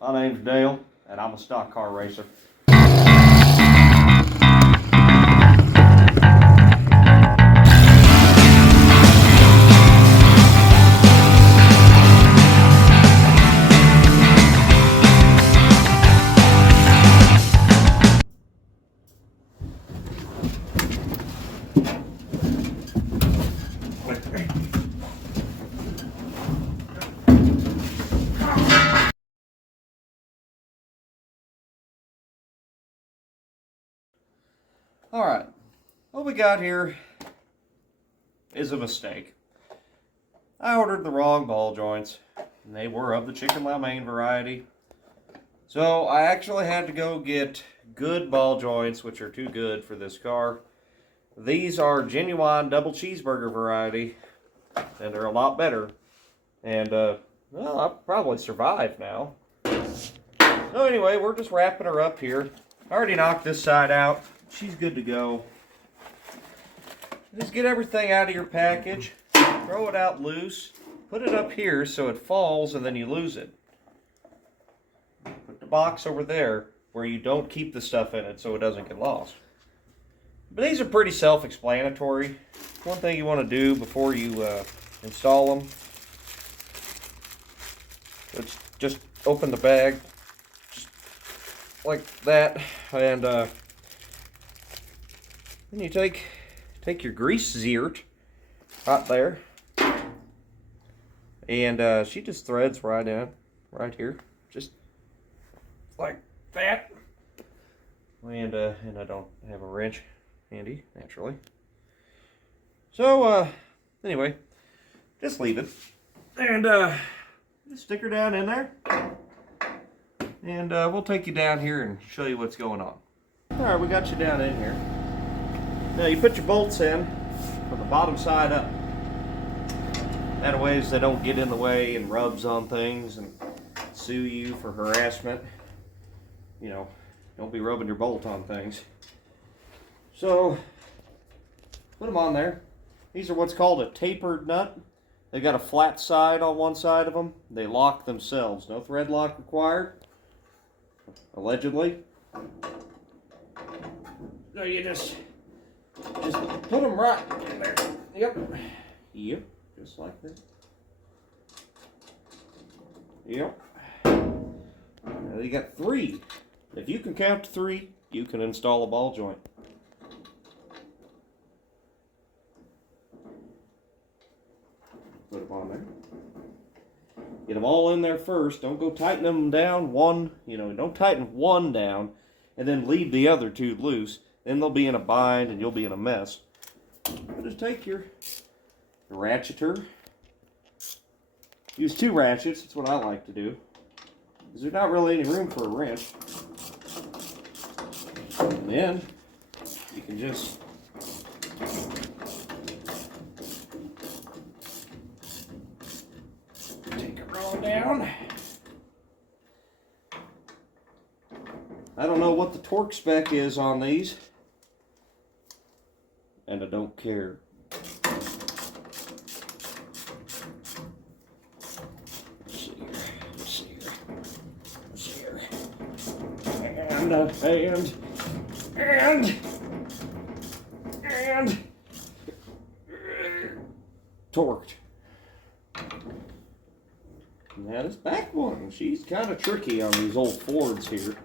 My name's Dale, and I'm a stock car racer. Alright, what we got here is a mistake. I ordered the wrong ball joints, and they were of the chicken chow mein variety. So I actually had to go get good ball joints, which are too good for this car. These are genuine double cheeseburger variety, and they're a lot better. And, well, I'll probably survive now. So anyway, we're just wrapping her up here. I already knocked this side out. She's good to go. Just get everything out of your package, throw it out loose, put it up here so it falls and then you lose it. Put the box over there where you don't keep the stuff in it so it doesn't get lost. But these are pretty self-explanatory. One thing you want to do before you install them, let's just open the bag just like that, and then you take your grease zert right there, and she just threads right in, right here, just like that. And I don't have a wrench handy, naturally. So anyway, just leave it, and just stick her down in there, and we'll take you down here and show you what's going on. All right, we got you down in here. Now you put your bolts in from the bottom side up. That way they don't get in the way and rubs on things and sue you for harassment. You know, don't be rubbing your bolt on things. So, put them on there. These are what's called a tapered nut. They've got a flat side on one side of them. They lock themselves. No thread lock required, allegedly. So you just put them right in there. Yep, just like that. Yep. Now you got 3. If you can count to 3, you can install a ball joint. Put them on there. Get them all in there first. Don't go tighten them down one. Don't tighten one down and then leave the other 2 loose. Then they'll be in a bind and you'll be in a mess. But just take your ratcheter. Use 2 ratchets. That's what I like to do, because there's not really any room for a wrench. And then you can just take it all down. I don't know what the torque spec is on these, and I don't care. Let's see here. And torqued. Now this back one, she's kind of tricky on these old Fords here.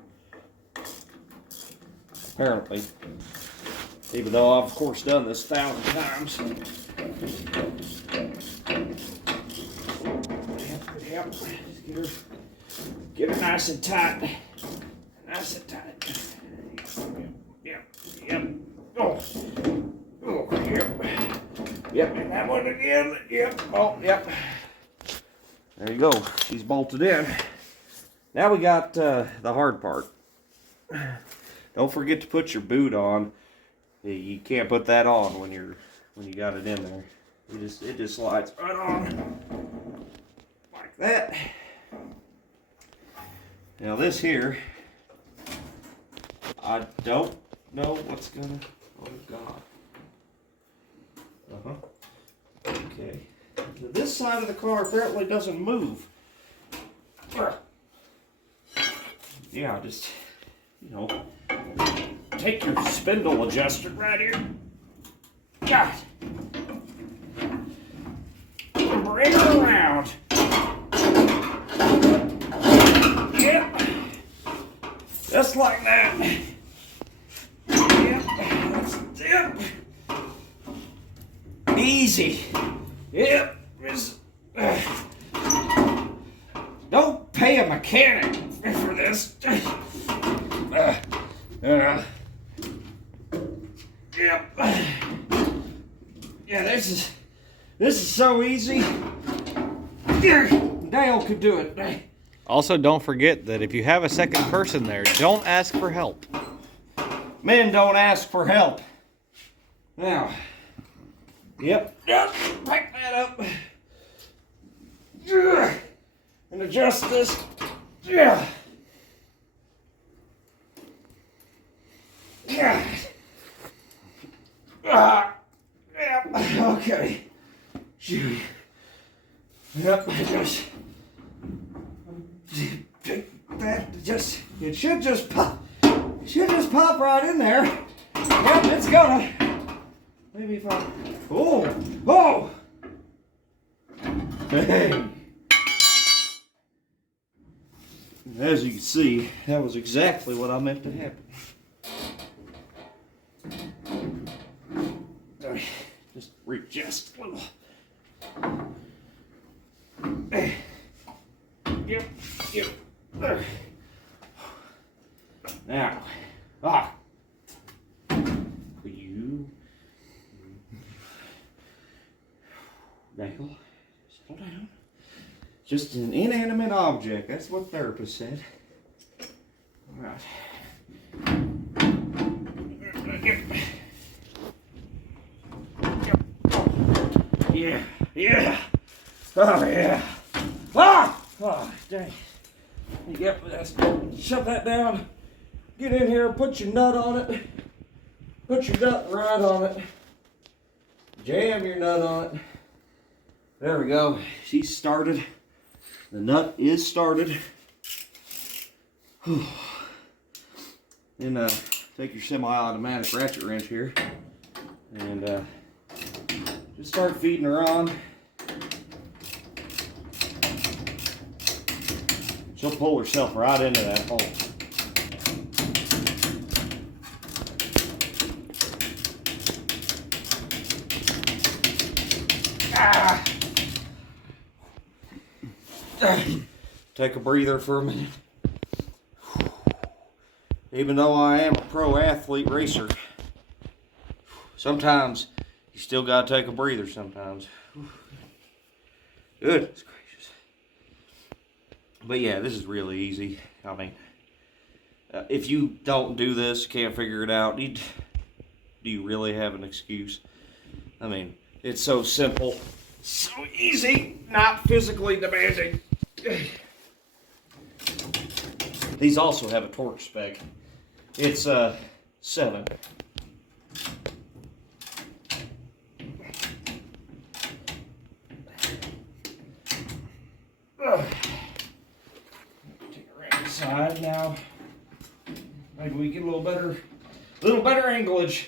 Apparently. Even though I've of course done this 1,000 times. Yep. Just get her nice and tight. Nice and tight. Yep. Oh, yep. And that one again. Yep. Oh, yep. There you go. She's bolted in. Now we got the hard part. Don't forget to put your boot on. You can't put that on when you got it in there. It just slides right on like that. Now this here, I don't know what's gonna. Oh God. Okay. This side of the car apparently doesn't move. yeah, just, you know, take your spindle adjuster right here. God. And bring her around. Yep. Just like that. Yep. That's it. Easy. Yep. Don't pay a mechanic for this. Yep. Yeah, this is so easy. Dale could do it. Also, don't forget that if you have a second person there, don't ask for help. Men don't ask for help. Now, yep, pick that up. And adjust this. Yeah. Yeah. Okay. Yep, just pick that. It should just pop. It should just pop right in there. Yep, it's gonna. Maybe if I. Oh. Hey. As you can see, that was exactly what I meant to happen. Just readjust a little. Yep. There. Now, will you, Dale, settle down. Just an inanimate object. That's what therapist said. All right. Yeah. Oh, yeah. Oh, dang. Yep, shove that down. Get in here, put your nut on it. Put your nut right on it. Jam your nut on it. There we go. She's started. The nut is started. Then take your semi-automatic ratchet wrench here and just start feeding her on. She'll pull herself right into that hole. Take a breather for a minute. Even though I am a pro athlete racer, sometimes you still gotta take a breather sometimes. Goodness gracious. But yeah, this is really easy. I mean, if you don't do this, can't figure it out, do you really have an excuse? I mean, it's so simple, so easy, not physically demanding. These also have a torque spec. It's 7. Take it around the side now. Maybe we get a little better anglage.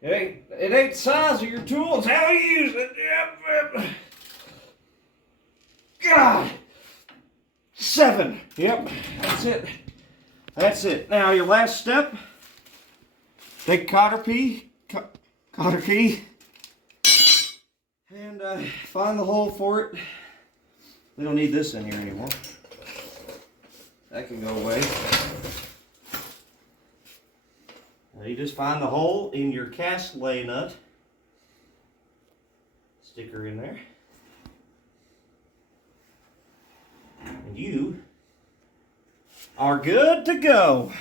It ain't the size of your tool, it's how you use it. Yep. God. 7. Yep, that's it. Now your last step, take a cotter key, and find the hole for it. We don't need this in here anymore. That can go away. Now you just find the hole in your cast lay nut. Stick her in there. And you are good to go.